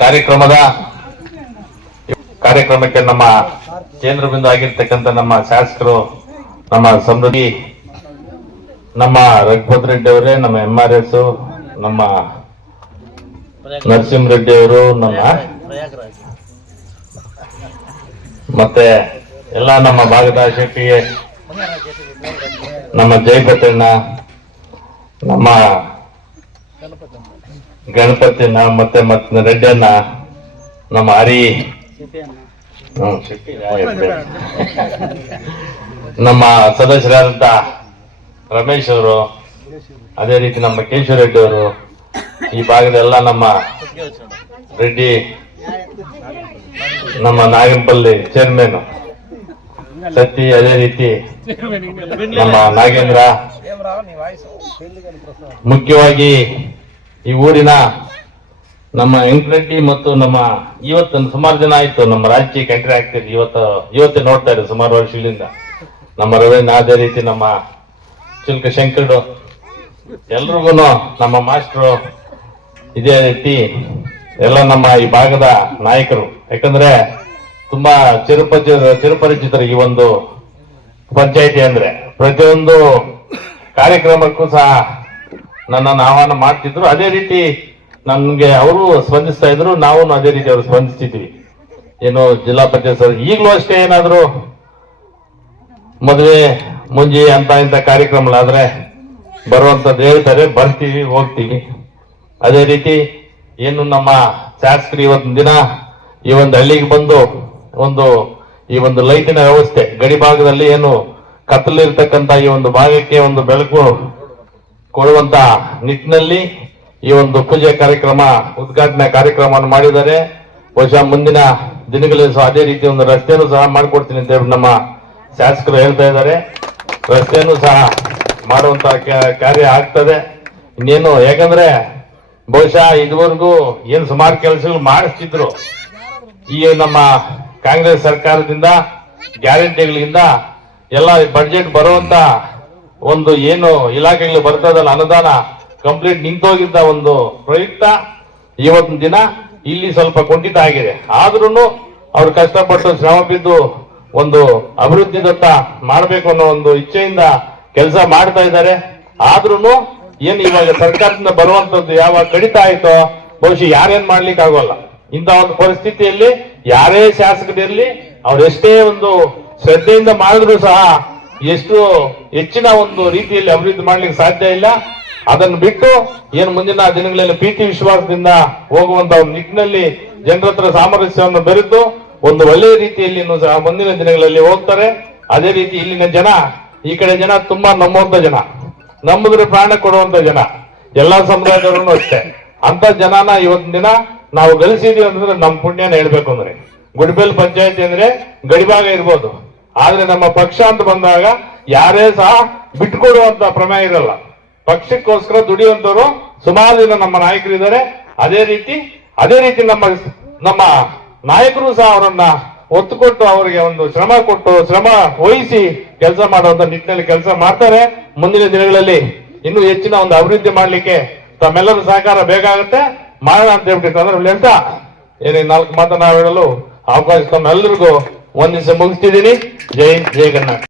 ಕಾರ್ಯಕ್ರಮದ ಕಾರ್ಯಕ್ರಮಕ್ಕೆ ನಮ್ಮ ಕೇಂದ್ರ ಬಿಂದು ಆಗಿರ್ತಕ್ಕಂಥ ನಮ್ಮ ಶಾಸಕರು, ನಮ್ಮ ಸಮೃದ್ಧಿ ನಮ್ಮ ರಘುಪತ್ ರೆಡ್ಡಿ ಅವರೇ, ನಮ್ಮ ಎಂ ಆರ್ ಎಸ್ ನಮ್ಮ ನರಸಿಂಹ ರೆಡ್ಡಿ ಅವರು, ನಮ್ಮ ಮತ್ತೆ ಎಲ್ಲ ನಮ್ಮ ಭಾಗದ ಶಕ್ತಿ ನಮ್ಮ ಜಯಪತಣ್ಣ ನಮ್ಮ ಗಣಪತಿನ ಮತ್ತೆ ಮತ್ತೆ ರೆಡ್ಡಣ್ಣ ನಮ್ಮ ಹರಿ ನಮ್ಮ ಸದಸ್ಯರಾದಂತ ರಮೇಶ್ ಅವರು, ಅದೇ ರೀತಿ ನಮ್ಮ ಕೇಶವ ರೆಡ್ಡಿ ಅವರು, ಈ ಭಾಗದ ಎಲ್ಲ ನಮ್ಮ ರೆಡ್ಡಿ, ನಮ್ಮ ನಾಗಂಪಲ್ಲಿ ಚೇರ್ಮನ್ ಸತಿ ಅದೇ ರೀತಿ ನಮ್ಮ ನಾಗೇಂದ್ರ, ಮುಖ್ಯವಾಗಿ ಈ ಊರಿನ ನಮ್ಮ ವೆಂಕಟರೆಡ್ಡಿ ಮತ್ತು ನಮ್ಮ ಇವತ್ತು ಸುಮಾರು ಜನ ಆಯ್ತು. ನಮ್ಮ ರಾಜಕೀಯ ಎಂಟ್ರಿ ಆಗ್ತಿದೆ. ಇವತ್ತು, ಇವತ್ತೇ ನೋಡ್ತಾ ಇದ್ದಾರೆ ಸುಮಾರು ವರ್ಷಗಳಿಂದ. ನಮ್ಮ ರವೀಂದ್ರ ಅದೇ ರೀತಿ ನಮ್ಮ ಚುಲ್ಕ ಶಂಕರ್ ಎಲ್ರಿಗೂ ನಮ್ಮ ಮಾಸ್ಟ್ರು, ಇದೇ ರೀತಿ ಎಲ್ಲ ನಮ್ಮ ಈ ಭಾಗದ ನಾಯಕರು. ಯಾಕಂದ್ರೆ ತುಂಬಾ ಚಿರುಪರಿಚಿ, ಚಿರುಪರಿಚಿತರು ಈ ಒಂದು ಪಂಚಾಯಿತಿ ಅಂದ್ರೆ ಪ್ರತಿಯೊಂದು ಕಾರ್ಯಕ್ರಮಕ್ಕೂ ಸಹ ನನ್ನನ್ನು ಆಹ್ವಾನ ಮಾಡ್ತಿದ್ರು. ಅದೇ ರೀತಿ ನನ್ಗೆ ಅವರು ಸ್ಪಂದಿಸ್ತಾ ಇದ್ರು. ನಾವು ಅದೇ ರೀತಿ ಅವರು ಸ್ಪಂದಿಸ್ತಿದ್ವಿ. ಏನು ಜಿಲ್ಲಾ ಪಂಚಾಯತ್ ಸದಸ್ಯ ಈಗಲೂ ಅಷ್ಟೇ ಏನಾದರೂ ಮದುವೆ ಮುಂಜಿ ಅಂತ ಇಂಥ ಕಾರ್ಯಕ್ರಮಗಳಾದ್ರೆ ಬರುವಂಥದ್ದು ಹೇಳ್ತಾರೆ. ಬರ್ತೀವಿ, ಹೋಗ್ತೀವಿ. ಅದೇ ರೀತಿ ಏನು ನಮ್ಮ ಶಾಸಕರು ಇವತ್ತಿನ ದಿನ ಈ ಒಂದು ಹಳ್ಳಿಗೆ ಬಂದು ಒಂದು ಈ ಒಂದು ಲೈಟಿನ ವ್ಯವಸ್ಥೆ ಗಡಿ ಭಾಗದಲ್ಲಿ ಏನು ಕತ್ತಲಿರ್ತಕ್ಕಂಥ ಈ ಒಂದು ಭಾಗಕ್ಕೆ ಒಂದು ಬೆಳಕು ಕೊಡುವಂತ ನಿಟ್ಟಿನಲ್ಲಿ ಈ ಒಂದು ಪೂಜೆ ಕಾರ್ಯಕ್ರಮ, ಉದ್ಘಾಟನೆ ಕಾರ್ಯಕ್ರಮವನ್ನು ಮಾಡಿದ್ದಾರೆ. ಬಹುಶಃ ಮುಂದಿನ ದಿನಗಳಲ್ಲಿ ಸಹ ಅದೇ ರೀತಿ ಒಂದು ರಸ್ತೆಯನ್ನು ಸಹ ಮಾಡಿಕೊಡ್ತೀನಿ ಅಂತ ಹೇಳಿ ನಮ್ಮ ಶಾಸಕರು ಹೇಳ್ತಾ ಇದ್ದಾರೆ. ರಸ್ತೆಯನ್ನು ಸಹ ಮಾಡುವಂತ ಕಾರ್ಯ ಆಗ್ತದೆ. ಇನ್ನೇನು, ಯಾಕಂದ್ರೆ ಬಹುಶಃ ಇದುವರೆಗೂ ಏನು ಸುಮಾರು ಕೆಲಸಗಳು ಮಾಡಿಸ್ತಿದ್ರು. ಈ ನಮ್ಮ ಕಾಂಗ್ರೆಸ್ ಸರ್ಕಾರದಿಂದ, ಗ್ಯಾರಂಟಿಗಳಿಂದ ಎಲ್ಲ ಬಡ್ಜೆಟ್ ಬರುವಂತ ಒಂದು ಏನು ಇಲಾಖೆಗಳು ಬರ್ತದಲ್ಲ ಅನುದಾನ ಕಂಪ್ಲೀಟ್ ನಿಂತೋಗಿದ್ದ ಒಂದು ಪ್ರಯುಕ್ತ ಇವತ್ತಿನ ದಿನ ಇಲ್ಲಿ ಸ್ವಲ್ಪ ಕುಂಠಿತ ಆಗಿದೆ. ಆದ್ರೂ ಅವ್ರು ಕಷ್ಟಪಟ್ಟು ಶ್ರಮ ಬಿದ್ದು ಒಂದು ಅಭಿವೃದ್ಧಿದತ್ತ ಮಾಡಬೇಕು ಅನ್ನೋ ಒಂದು ಇಚ್ಛೆಯಿಂದ ಕೆಲಸ ಮಾಡ್ತಾ ಇದ್ದಾರೆ. ಆದ್ರೂ ಏನು ಇವಾಗ ಸರ್ಕಾರದಿಂದ ಬರುವಂತದ್ದು ಯಾವಾಗ ಕಡಿತ ಆಯ್ತೋ ಬಹುಶಃ ಯಾರೇನ್ ಮಾಡ್ಲಿಕ್ಕೆ ಆಗೋಲ್ಲ. ಇಂಥ ಒಂದು ಪರಿಸ್ಥಿತಿಯಲ್ಲಿ ಯಾರೇ ಶಾಸಕರಿರ್ಲಿ ಅವ್ರೆಷ್ಟೇ ಒಂದು ಶ್ರದ್ಧೆಯಿಂದ ಮಾಡಿದ್ರು ಸಹ ಎಷ್ಟು ಹೆಚ್ಚಿನ ಒಂದು ರೀತಿಯಲ್ಲಿ ಅಭಿವೃದ್ಧಿ ಮಾಡ್ಲಿಕ್ಕೆ ಸಾಧ್ಯ ಇಲ್ಲ. ಅದನ್ನು ಬಿಟ್ಟು ಏನು ಮುಂದಿನ ದಿನಗಳಲ್ಲಿ ಪ್ರೀತಿ ವಿಶ್ವಾಸದಿಂದ ಹೋಗುವಂತ ಒಂದು ನಿಟ್ಟಿನಲ್ಲಿ ಜನರ ಹತ್ರ ಸಾಮರಸ್ಯವನ್ನು ಬೆರೆತು ಒಂದು ಒಳ್ಳೆಯ ರೀತಿಯಲ್ಲಿ ಸಹ ಮುಂದಿನ ದಿನಗಳಲ್ಲಿ ಹೋಗ್ತಾರೆ. ಅದೇ ರೀತಿ ಇಲ್ಲಿನ ಜನ, ಈ ಕಡೆ ಜನ ತುಂಬಾ ನಂಬುವಂತ ಜನ ನಂಬಿದ್ರೆ ಪ್ರಾಣ ಕೊಡುವಂತ ಜನ, ಎಲ್ಲಾ ಸಮುದಾಯದವರು ಅಷ್ಟೇ. ಅಂತ ಜನನ ಇವತ್ತಿನ ದಿನ ನಾವು ಗಳಿಸಿದೀವಿ ಅಂತಂದ್ರೆ ನಮ್ಮ ಪುಣ್ಯನ ಹೇಳ್ಬೇಕು ಅಂದ್ರೆ. ಗುಡಿಬೆಲ್ ಪಂಚಾಯತಿ ಅಂದ್ರೆ ಗಡಿಭಾಗ ಇರ್ಬೋದು. ಆದ್ರೆ ನಮ್ಮ ಪಕ್ಷ ಅಂತ ಬಂದಾಗ ಯಾರೇ ಸಹ ಬಿಟ್ಕೊಡುವಂತ ಪ್ರಮೇಯ ಇರಲ್ಲ. ಪಕ್ಷಕ್ಕೋಸ್ಕರ ದುಡಿಯುವಂತವರು ಸುಮಾರು ಜನ ನಮ್ಮ ನಾಯಕರಿದ್ದಾರೆ. ಅದೇ ರೀತಿ ಅದೇ ರೀತಿ ನಮ್ಮ ನಮ್ಮ ನಾಯಕರು ಸಹ ಅವರನ್ನ ಒತ್ತು ಕೊಟ್ಟು ಅವರಿಗೆ ಒಂದು ಶ್ರಮ ಕೊಟ್ಟು, ಶ್ರಮ ವಹಿಸಿ ಕೆಲಸ ಮಾಡುವಂತ ನಿಟ್ಟಿನಲ್ಲಿ ಕೆಲಸ ಮಾಡ್ತಾರೆ. ಮುಂದಿನ ದಿನಗಳಲ್ಲಿ ಇನ್ನೂ ಹೆಚ್ಚಿನ ಒಂದು ಅಭಿವೃದ್ಧಿ ಮಾಡಲಿಕ್ಕೆ ತಮ್ಮೆಲ್ಲರ ಸಹಕಾರ ಬೇಕಾಗುತ್ತೆ. ಮಾಡೋಣ ಅಂತ ಹೇಳ್ಬಿಟ್ಟು ಅಂದ್ರೆ ಹೇಳ್ತಾ ಏನೇ ನಾಲ್ಕು ಮಾತನಾಡಲು ಅವಕಾಶ ತಮ್ಮೆಲ್ಲರಿಗೂ ಒಂದ್ ದಿವಸ ಮುಗಿಸ್ತಿದ್ದೀನಿ. ಜೈ ಜೈ ಕರ್ನಾಟಕ.